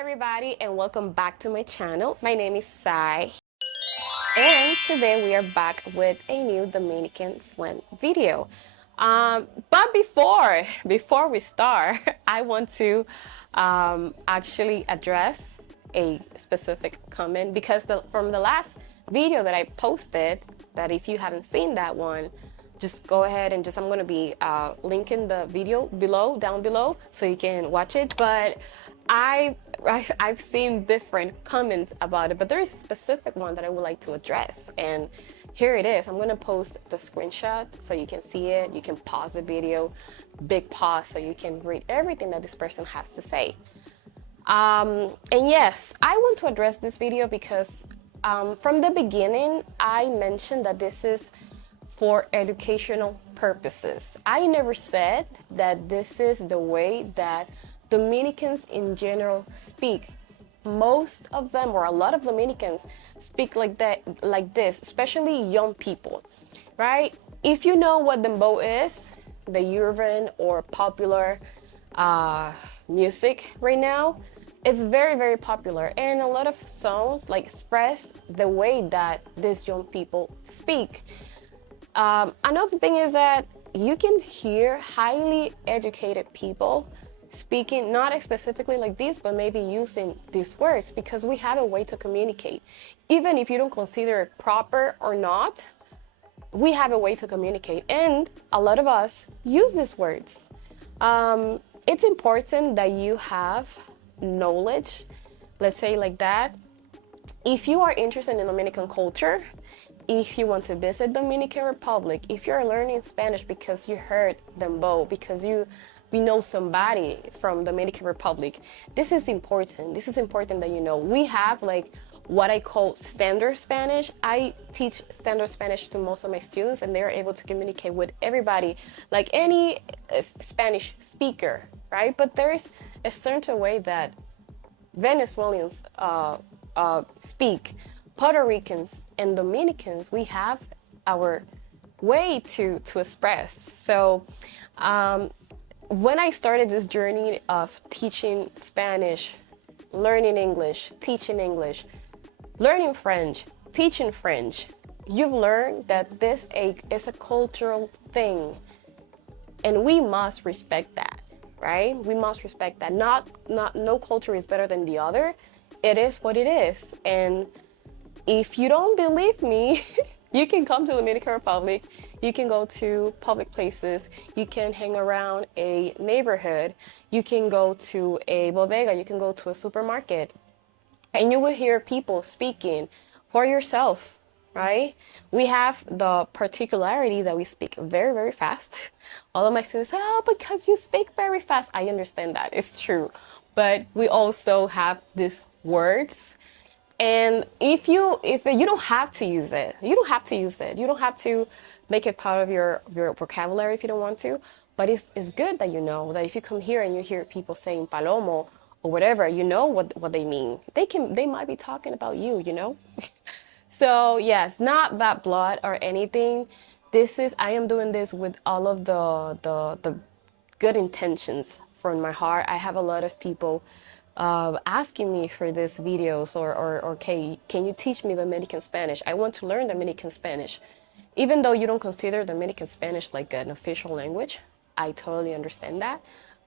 everybody, and welcome back to my channel. My name is Sai, and today we are back with a new Dominican slang video. But before we start, I want to actually address a specific comment because from the last video that I posted, that if you haven't seen that one, just go ahead and I'm going to be linking the video down below so you can watch it. But I've seen different comments about it, but there is a specific one that I would like to address, and here it is. I'm going to post the screenshot so you can see it. You can pause the video, big pause, so you can read everything that this person has to say. And yes, I want to address this video because from the beginning, I mentioned that this is for educational purposes. I never said that this is the way that Dominicans in general speak. Most of them, or a lot of Dominicans, speak like this, especially young people, right? If you know what dembow is, the urban or popular music right now, it's very, very popular, and a lot of songs express the way that these young people speak. Another thing is that you can hear highly educated people speaking not specifically like this, but maybe using these words because we have a way to communicate. Even if you don't consider it proper or not, we have a way to communicate, and a lot of us use these words. It's important that you have knowledge, let's say like that. If you are interested in Dominican culture, if you want to visit Dominican Republic, if you're learning Spanish because you heard dembow, because we know somebody from Dominican Republic, this is important. This is important that you know. We have what I call standard Spanish. I teach standard Spanish to most of my students, and they're able to communicate with everybody like any Spanish speaker, right? But there's a certain way that Venezuelans speak. Puerto Ricans and Dominicans, we have our way to express. So when I started this journey of teaching Spanish, learning English, teaching English, learning French, teaching French, you've learned that this is a cultural thing, and we must respect that, right? We must respect that. No culture is better than the other. It is what it is. And if you don't believe me, you can come to the Dominican Republic. You can go to public places. You can hang around a neighborhood. You can go to a bodega. You can go to a supermarket. And you will hear people speaking for yourself, right? We have the particularity that we speak very, very fast. All of my students say, oh, because you speak very fast. I understand that. It's true. But we also have these words. And if you don't have to use it, you don't have to use it. You don't have to make it part of your vocabulary if you don't want to. But it's good that you know that if you come here and you hear people saying palomo or whatever, you know what they mean. They might be talking about you, you know? So yes, not bad blood or anything. I am doing this with all of the good intentions from my heart. I have a lot of people asking me for these videos or can you teach me Dominican Spanish? I want to learn Dominican Spanish. Even though you don't consider Dominican Spanish like an official language, I totally understand that.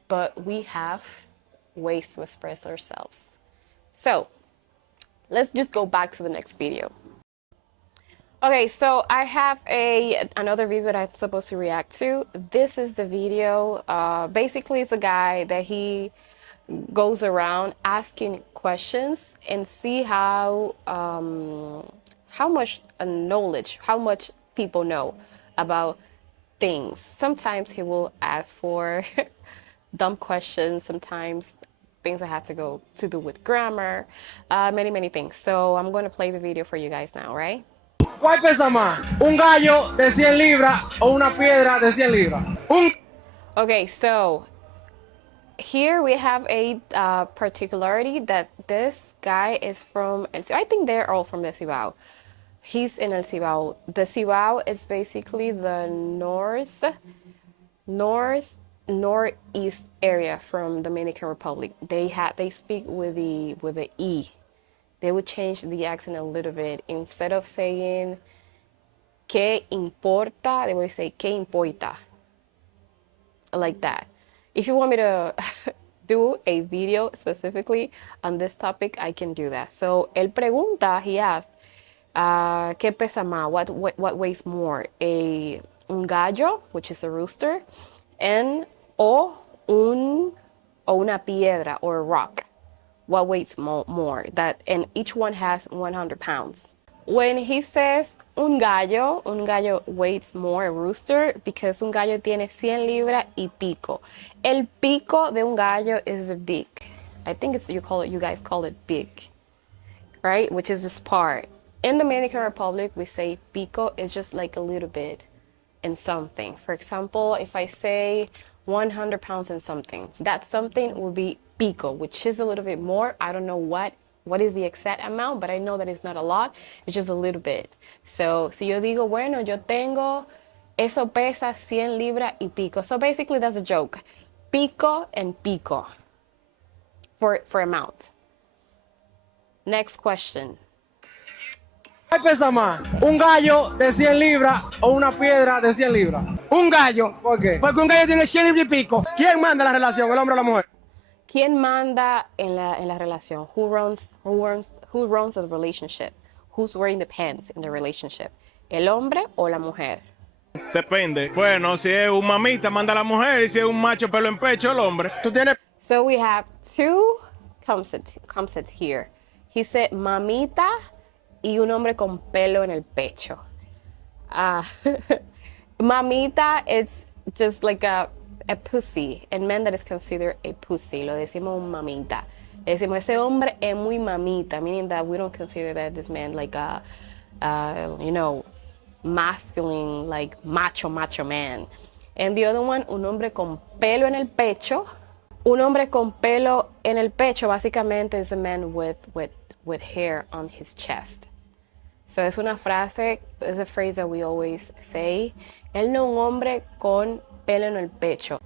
But we have ways to express ourselves. So let's just go back to the next video. Okay, so I have another video that I'm supposed to react to. This is the video. Basically, it's a guy that he goes around asking questions and see how much knowledge, how much people know about things. Sometimes he will ask for dumb questions, sometimes things that have to do with grammar, many things. So I'm going to play the video for you guys now, right? ¿Cuál pesa más? ¿Un gallo de 100 libras o una piedra de 100 libras? Okay, so here we have a particularity that this guy is from El Cibao. I think they're all from the Cibao. He's in El Cibao. The Cibao is basically the north northeast area from Dominican Republic. They speak with the E. They would change the accent a little bit. Instead of saying ¿qué importa? They would say ¿qué importa? Like that. If you want me to do a video specifically on this topic, I can do that. So él pregunta, he asked, ¿qué pesa más? What weighs more? Un gallo, which is a rooster, o una piedra or a rock. What weighs more? And each one has 100 pounds. When he says un gallo weighs more a rooster because un gallo tiene 100 libras y pico. El pico de un gallo is a beak. I think you guys call it beak, right? Which is this part. In the Dominican Republic, we say pico is just like a little bit in something. For example, if I say 100 pounds in something, that something will be pico, which is a little bit more. I don't know what is the exact amount, but I know that it's not a lot. It's just a little bit. So, si yo digo, bueno, yo tengo, eso pesa 100 libras y pico. So basically that's a joke. Pico and pico for amount. Next question. ¿Qué pesa más? ¿Un gallo de 100 libras o una piedra de 100 libras? Un gallo. ¿Por qué? Porque un gallo tiene 100 libras y pico. ¿Quién manda la relación, el hombre o la mujer? ¿Quién manda en la relación? Who runs the relationship? Who's wearing the pants in the relationship? ¿El hombre o la mujer? Depende. Bueno, si es un mamita, manda la mujer. Y si es un macho pelo en pecho, el hombre. Tú tienes... So we have two concepts here. He said mamita y un hombre con pelo en el pecho. Mamita, it's just like a pussy, and men that is considered a pussy. Lo decimos mamita. Le decimos ese hombre es muy mamita, meaning that we don't consider that this man like a, masculine, like macho man. And the other one, un hombre con pelo en el pecho. Un hombre con pelo en el pecho, básicamente, is a man with hair on his chest. So es una frase, es a phrase that we always say. Él no es un hombre con pelo en el pecho.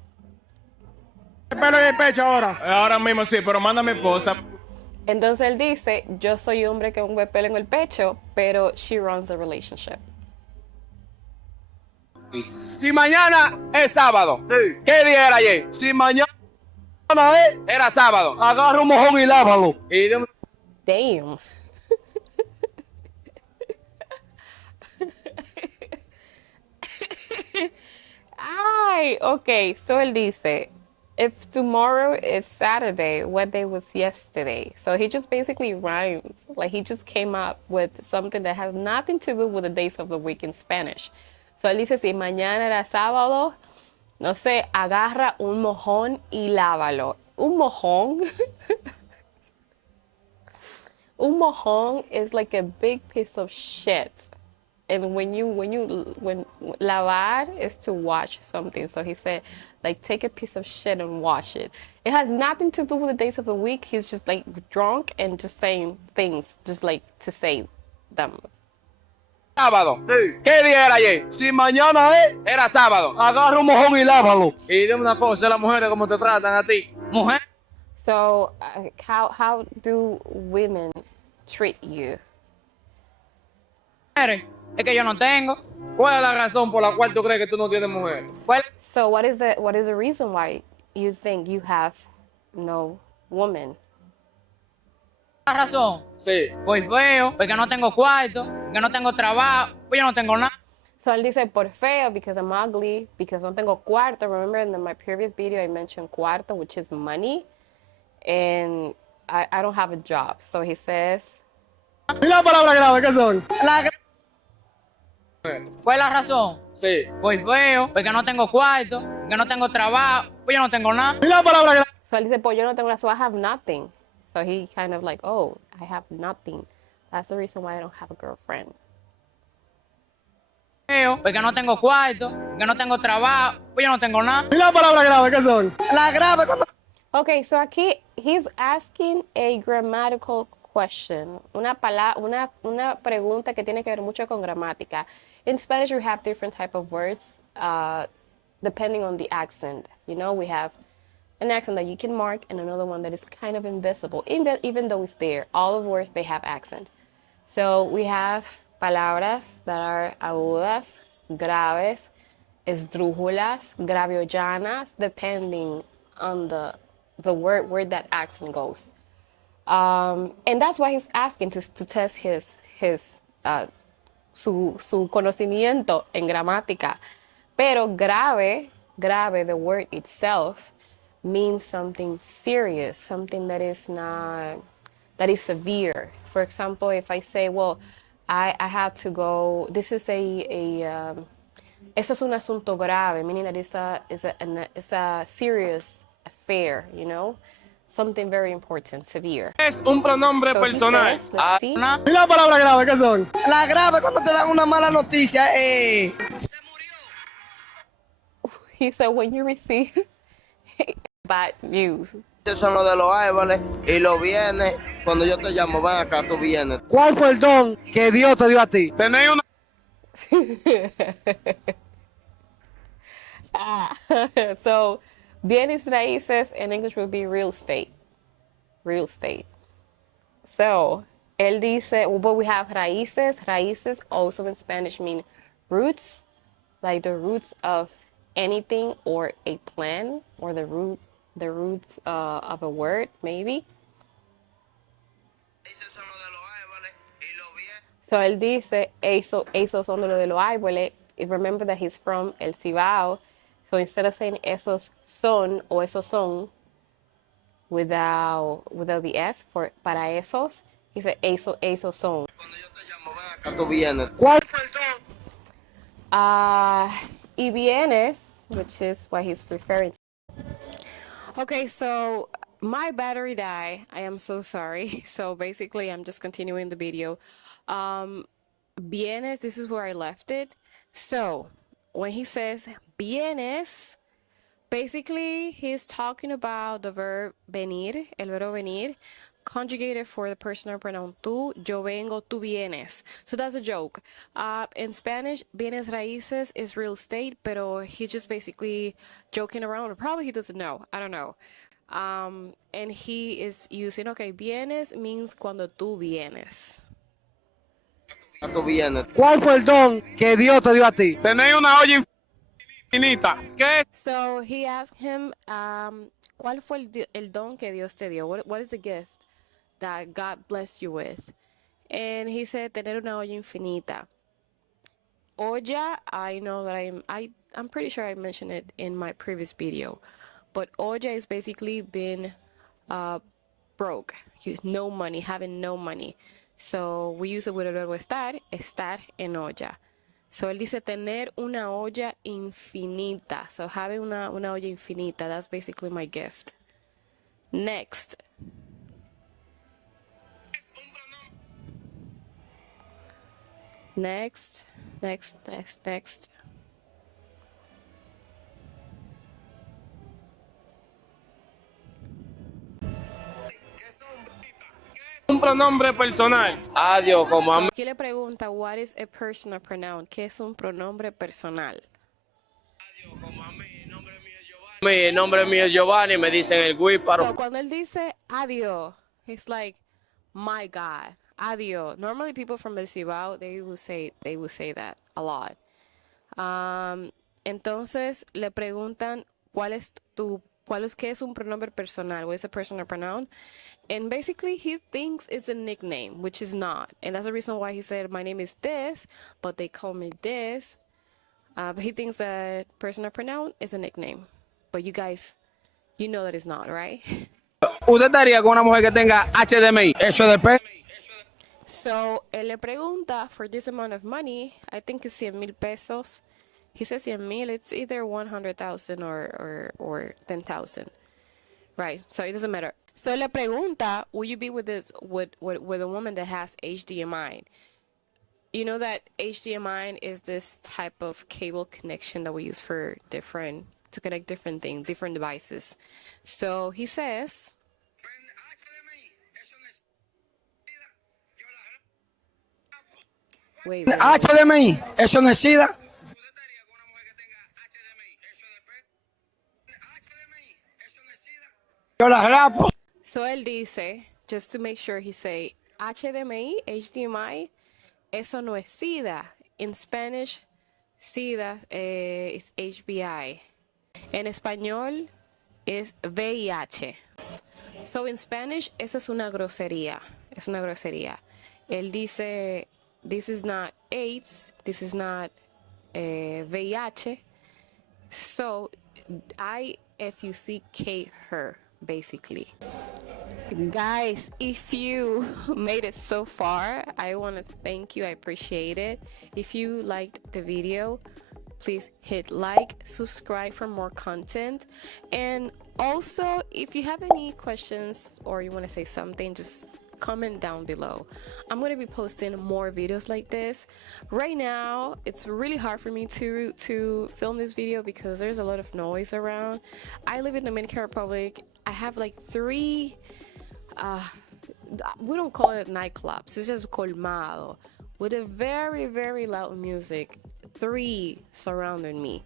pelo en el pecho ahora. Ahora mismo sí, pero manda a mi esposa. Entonces él dice, yo soy hombre con un pelo en el pecho, pero she runs the relationship. Si mañana es sábado, sí. ¿Qué día era ayer? Si mañana era sábado, agarra un mojón y lávalo. Damn. Ay, okay, so él dice, if tomorrow is Saturday, what day was yesterday? So he just basically rhymes. Like he just came up with something that has nothing to do with the days of the week in Spanish. So él dice, si mañana era sábado, no sé, agarra un mojón y lávalo. Un mojón. Un mojón is like a big piece of shit. And when lavar is to wash something. So he said, like, take a piece of shit and wash it. It has nothing to do with the days of the week. He's just like drunk and just saying things, just like to say them. Sábado. Sí. ¿Qué día era ayer? Si mañana era sábado, agarra un mojón y lávalo. Y dime una cosa, las mujeres cómo te tratan a ti. Mujer. So how do women treat you? Es que yo no tengo. ¿Cuál es la razón por la cual tú crees que tú no tienes mujer? So what is the reason why you think you have no woman? La razón. Sí. Voy feo, porque no tengo cuarto, porque no tengo trabajo, pues yo no tengo nada. So él dice por feo because I'm ugly, because no tengo cuarto. Remember in my previous video I mentioned cuarto, which is money, and I don't have a job. So he says. ¿Y la palabra grave qué son? ¿Cuál es la razón? Sí. Voy feo, porque no tengo cuarto, porque no tengo trabajo, pues yo no tengo nada. ¿Y la palabra grave? So él dice, pues yo no tengo nada, so I have nothing. So he kind of like, oh, I have nothing. That's the reason why I don't have a girlfriend. Feo, porque no tengo cuarto, porque no tengo trabajo, pues yo no tengo nada. ¿Y la palabra grave qué son? La grave cuando... Okay, so aquí he's asking a grammatical question. Una pregunta que tiene que ver mucho con gramática. In Spanish, we have different type of words depending on the accent. You know, we have an accent that you can mark and another one that is kind of invisible, even though it's there. All of words, they have accent. So we have palabras that are agudas, graves, esdrújulas, graviollanas, depending on the word where that accent goes. And that's why he's asking to test su conocimiento en gramática. Pero grave, the word itself, means something serious, something that is severe. For example, if I say, well, I have to go, this is eso es un asunto grave, meaning that it's a serious affair, you know? Something very important, severe. Es un pronombre So he personal. says, let's see. ¿Y la palabra grave qué son? La grave cuando te dan una mala noticia, He said, when you receive bad news. Estos son los de los árboles y los vienes. Cuando yo te llamo, ven acá, tú vienes. ¿Cuál fue el don que Dios te dio a ti? Tenéis una So, bienes raíces in English would be real estate. Real estate. So, él dice, but we have raíces. Raíces also in Spanish mean roots, like the roots of anything or a plant, or the roots of a word, maybe. Esos son los de los árboles y los vienes. So él dice, esos son lo de los árboles. Remember that he's from El Cibao. So instead of saying esos son o esos son without the S for para esos, he said esos son. Cuando yo te llamo, ven acá, tú vienes. ¿Cuál fue el don? Y vienes, which is what he's referring to. Okay, so my battery died. I am so sorry. So basically, I'm just continuing the video. Vienes, this is where I left it. So when he says vienes, basically he's talking about the verb venir, el verbo venir, conjugated for the personal pronoun tú, yo vengo, tú vienes. So that's a joke. In Spanish, bienes raíces is real estate, pero he's just basically joking around, or probably he doesn't know. I don't know. And he is using, okay, vienes means cuando tú vienes. Tú vienes. ¿Cuál fue el don que Dios te dio a ti? Tenéis una olla infinita. ¿Qué es? So he asked him, ¿cuál fue el don que Dios te dio? What is the gift that God blessed you with? And he said, tener una olla infinita. Olla, I know that I'm pretty sure I mentioned it in my previous video, but olla is basically being broke, no money, having no money. So we use it with el verbo estar en olla. So él dice tener una olla infinita. So having una olla infinita, that's basically my gift. Next. Next. Un pronombre personal. Adiós, como a mí. Aquí le pregunta, what is a personal pronoun? ¿Qué es un pronombre personal? Mi nombre mío es Giovanni, me dicen el guíparo. So cuando él dice adiós, he's like, my God, adiós. Normally people from El Cibao, they will say that a lot. Entonces le preguntan qué es un pronombre personal? What is a personal pronoun? And basically he thinks it's a nickname, which is not. And that's the reason why he said, my name is this, but they call me this. But he thinks that personal pronoun is a nickname. But you guys, you know that it's not, right? ¿Usted estaría con una mujer que tenga HDMI? Eso depende. So, él le pregunta, for this amount of money, I think it's 100,000 pesos. He says 100,000, it's either 100,000 or 10,000. Right, so it doesn't matter. So, le pregunta, will you be with a woman that has HDMI? You know that HDMI is this type of cable connection that we use to connect different things, different devices. So, he says... Wait. HDMI, eso no es SIDA. la rapo. So él dice, just to make sure he say, HDMI, HDMI, eso no es SIDA. In Spanish, SIDA is HBI. En español es VIH. So in Spanish, eso es una grosería. Es una grosería. Él dice, this is not AIDS, this is not VIH. So I FUCK her, basically. Guys, if you made it so far, I want to thank you. I appreciate it. If you liked the video, please hit like, subscribe for more content, and also if you have any questions or you want to say something, just comment down below. I'm going to be posting more videos like this. Right now it's really hard for me to film this video because there's a lot of noise around. I live in Dominican Republic. I have like 3 we don't call it nightclubs, it's just colmado with a very loud music. 3 surrounding me,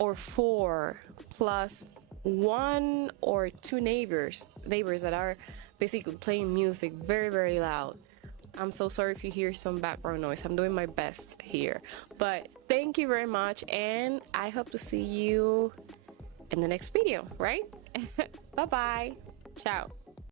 or 4 plus 1 or 2 neighbors that are basically playing music very loud. I'm so sorry if you hear some background noise. I'm doing my best here, but thank you very much, and I hope to see you in the next video, right? Bye bye. Ciao.